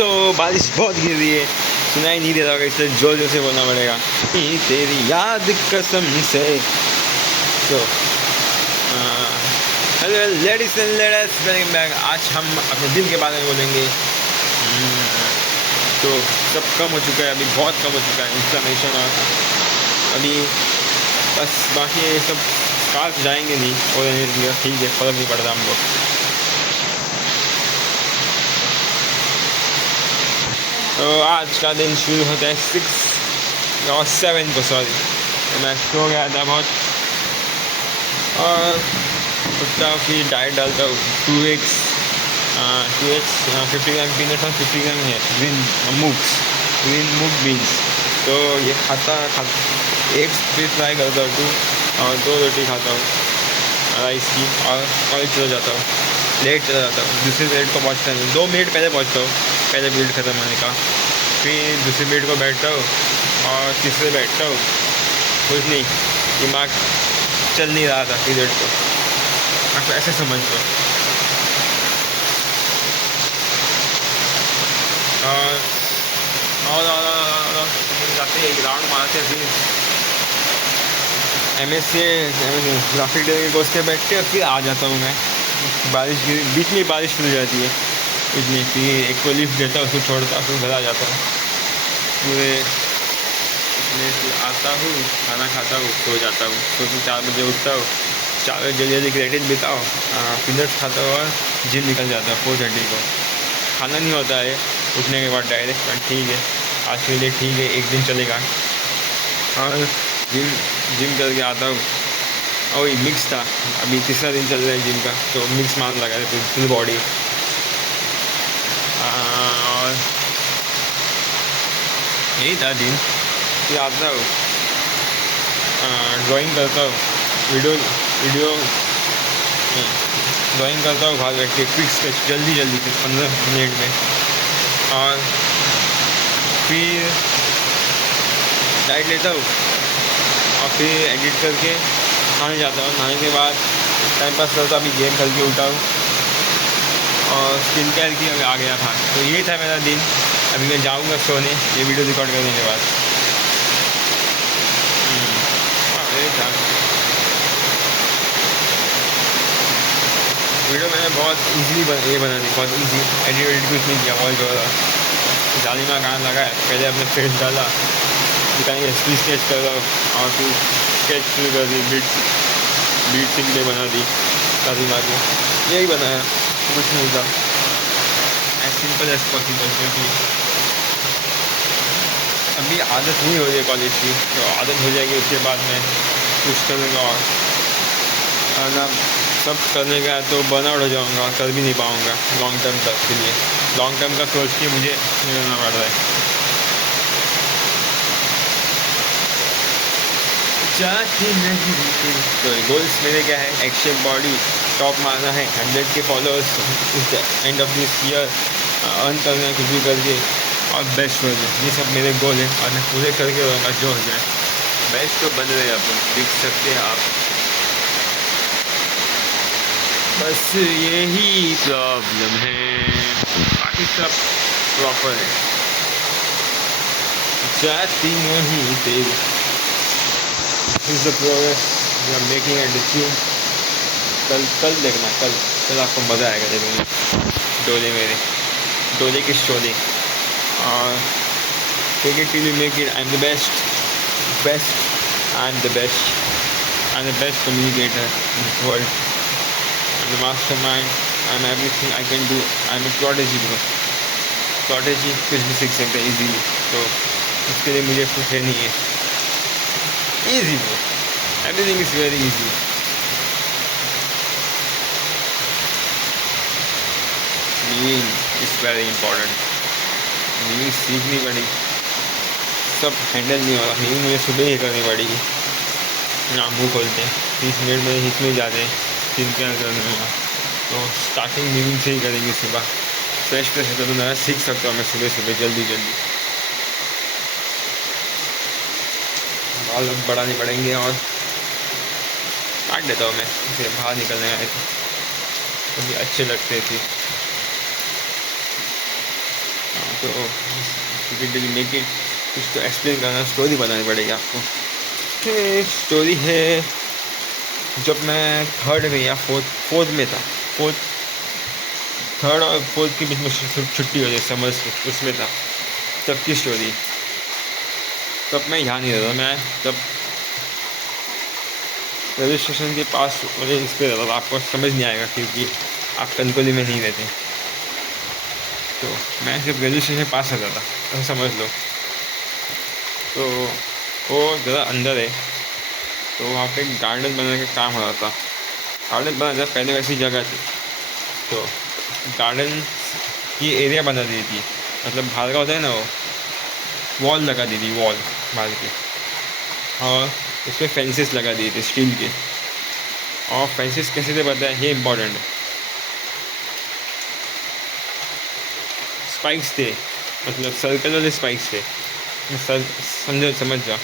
तो बारिश बहुत गिर रही है, सुनाई नहीं दे रहा होगा, इसलिए जोर जोर से बोलना पड़ेगा। तेरी याद कसम से। तो hello ladies and ladies, welcome back. आज हम अपने दिल के बारे में बोलेंगे। तो सब कम हो चुका है, अभी बहुत कम हो चुका है इन्फ्लेमेशन, और अभी बस बाकी ये सब काश जाएंगे नहीं और ठीक है, फ़र्क नहीं पड़ता हमको। तो आज का दिन शुरू होता है 6 और 7 को, सॉरी, तो मैं सो गया था बहुत, और उठता हूँ, फिर डाइट डालता हूँ 2 एग्स 50 ग्राम पीनट और 50 ग्राम है ग्रीन मूग बीन्स। तो ये खाता एग्स फिर फ्राई करता हूँ 2, और 2 रोटी खाता हूँ राइस की, और कॉलेज चला जाता हूँ, लेट चला जाता हूँ। दूसरे पीरियड को पहुँचता हूँ 2 मिनट पहले पहुँचता हूँ, पहले पीरियड ख़त्म होने का। फिर दूसरे पीरियड को बैठता हूँ और तीसरे बैठता हूँ, कुछ नहीं, दिमाग चल नहीं रहा था पीरियड को, आप ऐसे समझ लो। और जाते एक राउंड मारते, फिर MSc ग्राफिक डिज़ाइन कोर्स के बैठ के फिर आ जाता हूँ मैं। बारिश बीच में बारिश शुरू हो जाती है, इसलिए फिर एक को लिफ्ट देता हूँ, उसको छोड़ता, फिर घर आ जाता हूँ पूरे। इसलिए फिर आता हूँ, खाना खाता हूँ, सो जाता हूँ। तो 4 बजे उठता हूँ, 4 बजे जल्दी जल्दी क्रेडिट पीता हूँ, पीनट्स खाता हूँ, और जिम निकल जाता हूँ 4:30 को। खाना नहीं होता है उठने के बाद डायरेक्ट, पर ठीक है, आज के लिए ठीक है, एक दिन चलेगा। और जिम करके आता हूँ, और ये मिक्स था, अभी तीसरा दिन चल रहा है जिम का, तो मिक्स मार लगा है फुल बॉडी। और यही था दिन। फिर आता हूँ, ड्राइंग करता हूँ, वीडियो ड्राइंग करता हूँ बाहर बैठ के, क्विक स्केच जल्दी फिर 15 मिनट में। और फिर डाइट लेता हूँ, और फिर एडिट करके नहाने जाता हूँ। नहाने के बाद टाइम पास करता हूँ, अभी गेम खेल के उठा हूँ, और स्किन केयर की आ गया था। तो ये था मेरा दिन। अभी मैं जाऊँगा सोने, ये वीडियो रिकॉर्ड करने के बाद। यही था वीडियो। मैंने बहुत इजीली बना दी, बहुत इजी, एडिट कुछ नहीं किया, बहुत ज़्यादा जालिमा गाना लगा है। पहले अपने फेस डाला, दिखाएंगे स्केच कर रहा हूँ, और फिर स्केच शुरू कर दी, बीट सिंह पे बना दी जालिमा को, यही बनाया, कुछ नहीं था, एज सिंपल एज पॉसिबल। क्योंकि अभी आदत नहीं हो रही है कॉलेज की, तो आदत हो जाएगी, उसके बाद मैं कुछ करूँगा, और ना सब करने का तो बर्नआउट हो जाऊँगा, कर भी नहीं पाऊँगा लॉन्ग टर्म तक के लिए। लॉन्ग टर्म का सोच के मुझे करना पड़ रहा है। तो गोल्स मेरे क्या है, एक्शन बॉडी टॉप मारना है, 100 के फॉलोअर्स इस end of this year, earn करना है कुछ भी करके, और बेस्ट हो जाए, ये सब मेरे गोल है, और मैं पूरे करके रहूँगा जो हो जाए। बेस्ट तो बन रहे अपन, दिख सकते हैं आप, बस यही प्रॉब्लम है, बाकी सब प्रॉपर है। जाती नहीं तेरी is the progress we are making at the gym. कल देखना, कल आपको मज़ा आएगा देखने डोले की स्टोरी। और take it till you make it. I am the best I am the best communicator in this world, I am the mastermind, I am everything I can do, I am a prodigy bro. Prodigy कुछ भी सीख सकते हैं easily, तो उसके लिए मुझे कुछ है नहीं है, easy bro, everything is very easy। नींद इज वेरी इंपॉर्टेंट, नींद सीखनी पड़ी, सब हैंडल नहीं हो रहा। नींद मुझे सुबह ही करनी पड़ेगी, ना मुँह खोलते 30 मिनट में इसमें जाते स्किन केयर करने में, तो स्टार्टिंग नींद से ही करेंगे सुबह, फ्रेश करूँगा, सीख सकता हूँ मैं सुबह जल्दी। बाल बढ़ाने पड़ेंगे, और काट देता हूँ मैं, इसे बाहर निकलने आए थे तो भी अच्छे लगते थे। तो डेली मेक इट, कुछ तो एक्सप्लेन करना, स्टोरी बनानी पड़ेगी आपको। एक स्टोरी है, जब मैं थर्ड में या फोर्थ में था, थर्ड और फोर्थ के बीच में छुट्टी हो जाए समर्स की, उसमें था तब की स्टोरी। तब मैं यहाँ नहीं रहता, मैं तब रेलवे स्टेशन के पास मुझे इस पर रहता था। आपको समझ नहीं आएगा क्योंकि आप कनकोली में नहीं रहते। तो मैं सिर्फ रेलवे स्टेशन के पास रहता था, ऐसा समझ लो। तो वो ज़रा अंदर है, तो वहाँ पे गार्डन बनाने का काम हो रहा था। गार्डन बना था पहले, वैसी जगह थी, तो गार्डन की एरिया बना दी थी, मतलब बाहर का होता है ना, वो वॉल लगा दी थी, वॉल बाहर की, और उस पर फेंसेस लगा दिए थे स्टील के। और फेंसेस कैसे थे पता है, ये इम्पोर्टेंट है। स्पाइक्स थे, मतलब सर्कल वाले स्पाइक्स थे। समझ जाओ,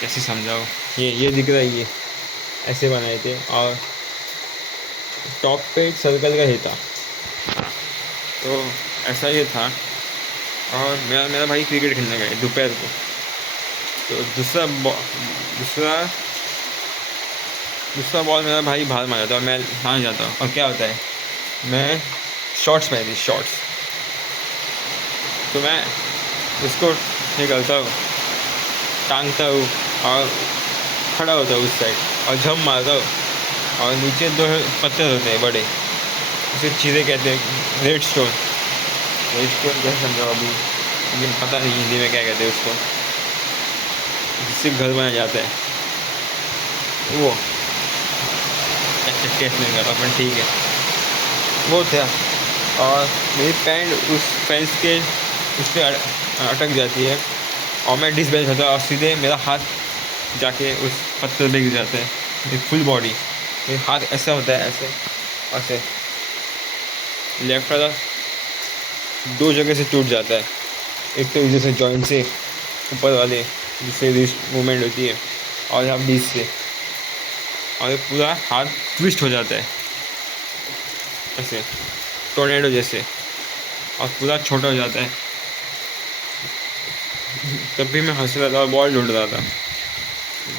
कैसे समझाओ, ये दिख रहा है, ये ऐसे बनाए थे, और टॉप पे एक सर्कल का ही था। तो ऐसा ये था। और मेरा भाई क्रिकेट खेलने गए दोपहर को। तो दूसरा बॉल मेरा भाई बाहर मार जाता और मैं भाग जाता हूँ। और क्या होता है, मैं शॉर्ट्स पहनी, शॉर्ट्स, तो मैं उसको ये करता हूँ, टांगता हूँ और खड़ा होता हूँ उस साइड और झम मारता हूँ। और नीचे 2 पत्थर होते हैं बड़े, उसे चीज़ें कहते हैं, रेड स्टोन कैसे समझाओ अभी, लेकिन पता नहीं हिंदी में क्या कहते हैं उसको, जिससे घर बनाया जाता है। वो टेस्ट नहीं करता, पर ठीक है, वो था। और मेरी पैंट उस फेंस के उस पर अटक जाती है, और मैं डिसबैलेंस होता हूँ और सीधे मेरा हाथ जाके उस पत्थर पे गिर जाता है। मेरी फुल बॉडी, मेरा हाथ ऐसा होता है, ऐसे लेफ्ट वाला 2 जगह से टूट जाता है। एक तो इधर से जॉइंट से ऊपर वाले, जिससे रिस्ट मूवमेंट होती है, और यहाँ बीच से, और ये पूरा हाथ ट्विस्ट हो जाता है ऐसे टोर्नेडो जैसे, और पूरा छोटा हो जाता है। तब भी मैं हंस रहा था और बॉल ढूंढ रहा था,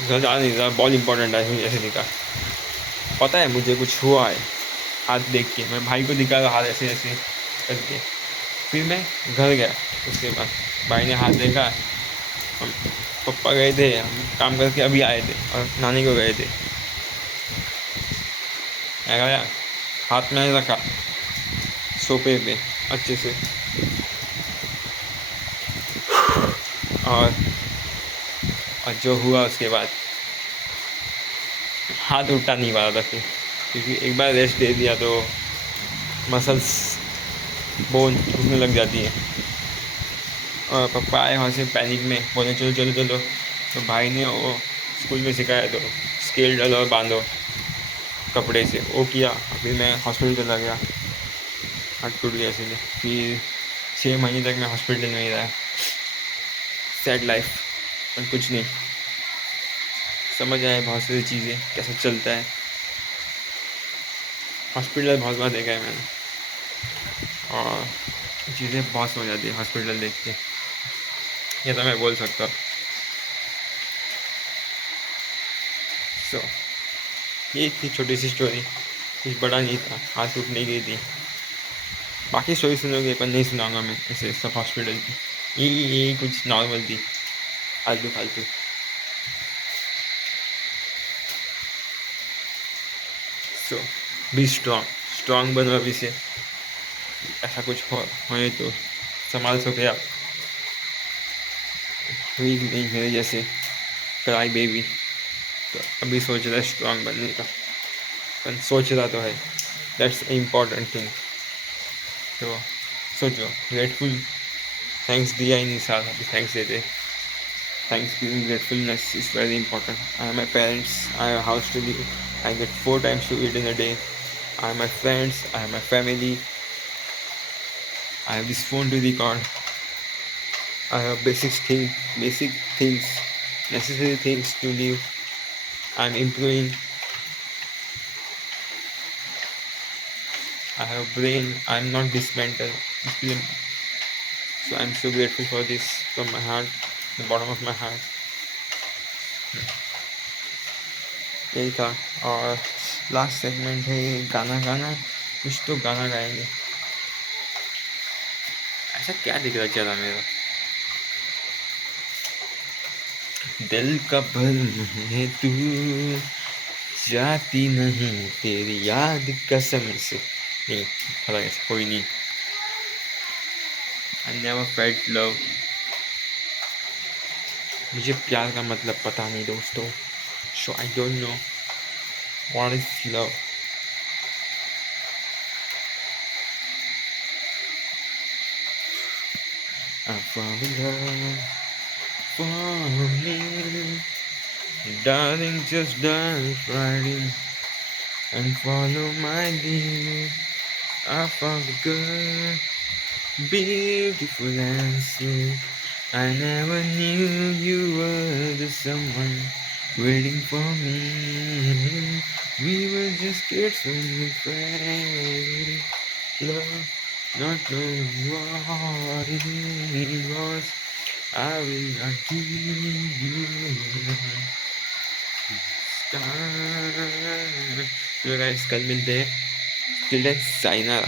घर जा नहीं रहा, बॉल इंपॉर्टेंट है ऐसे दिखा। पता है मुझे कुछ हुआ है, हाथ देख के मैं भाई को दिखा रहा, हाथ ऐसे ऐसे करके। फिर मैं घर गया, उसके बाद भाई ने हाथ देखा, हम पापा गए थे, हम काम करके अभी आए थे और नानी को गए थे। मैं गया, हाथ में रखा सोफे पे अच्छे से, और जो हुआ उसके बाद हाथ उठा नहीं पा रहा था फिर, क्योंकि एक बार रेस्ट दे दिया तो मसल्स, बोन टूटने लग जाती है। और पापा आए वहाँ से पैनिक में, बोले चलो चलो चलो। तो भाई ने वो स्कूल में सिखाया, तो स्केल डालो और बांधो कपड़े से, वो किया। अभी मैं हॉस्पिटल चला गया, हाथ टूट गया इसलिए। फिर 6 महीने तक मैं हॉस्पिटल में ही रहा। सैड लाइफ, पर कुछ नहीं, समझ आए बहुत सारी चीज़ें कैसे चलता है। हॉस्पिटल बहुत बार देखा है मैंने, और चीज़ें बहुत समझ आती है हॉस्पिटल देख के, ये तो मैं बोल सकता हूँ। सो ये थी छोटी सी स्टोरी, कुछ बड़ा नहीं था, हाथ टूट नहीं गई थी। बाकी स्टोरी सुनोगे पर नहीं सुनाऊंगा मैं ऐसे सब हॉस्पिटल की, ये कुछ नॉर्मल थी, आलतू फालतू। सो बी स्ट्रॉन्ग बनो अभी से, ऐसा कुछ होए तो संभाल सके आप, वीक नहीं मेरे जैसे क्राई बेबी। तो अभी सोच रहा है स्ट्रॉन्ग बनने का, पर सोच रहा तो है, दैट्स इम्पॉर्टेंट थिंग। तो सोचो, ग्रेटफुल, थैंक्स दिया ही नहीं साल, अभी थैंक्स देते। Thanksgiving gratefulness is very important. I have my parents, I have a house to live, I get 4 times to eat in a day, I have my friends, I have my family, I have this phone to record, I have basic things, necessary things to live. I'm improving, I have a brain, I'm not dismantled. So I'm so grateful for this from my heart, the bottom of my heart. यही था। और last segment है ये गाना गाना, कुछ तो गाना गाएंगे। ऐसा क्या दिख रहा चेहरा मेरा? दिल का भरम है तू, जाती नहीं तेरी याद कसम से। नहीं पता कैसे, कोई नहीं। I never felt love। मुझे प्यार का मतलब पता नहीं दोस्तों। So I don't know what is love। I found love for me, darling, just dive right in and follow my lead. I found a girl, beautiful and sweet. I never knew you were the someone waiting for me. We were just kids when we fell in love, not knowing what it was. I will not give you sky. So guys, कल मिलते हैं। Till then, sayonara।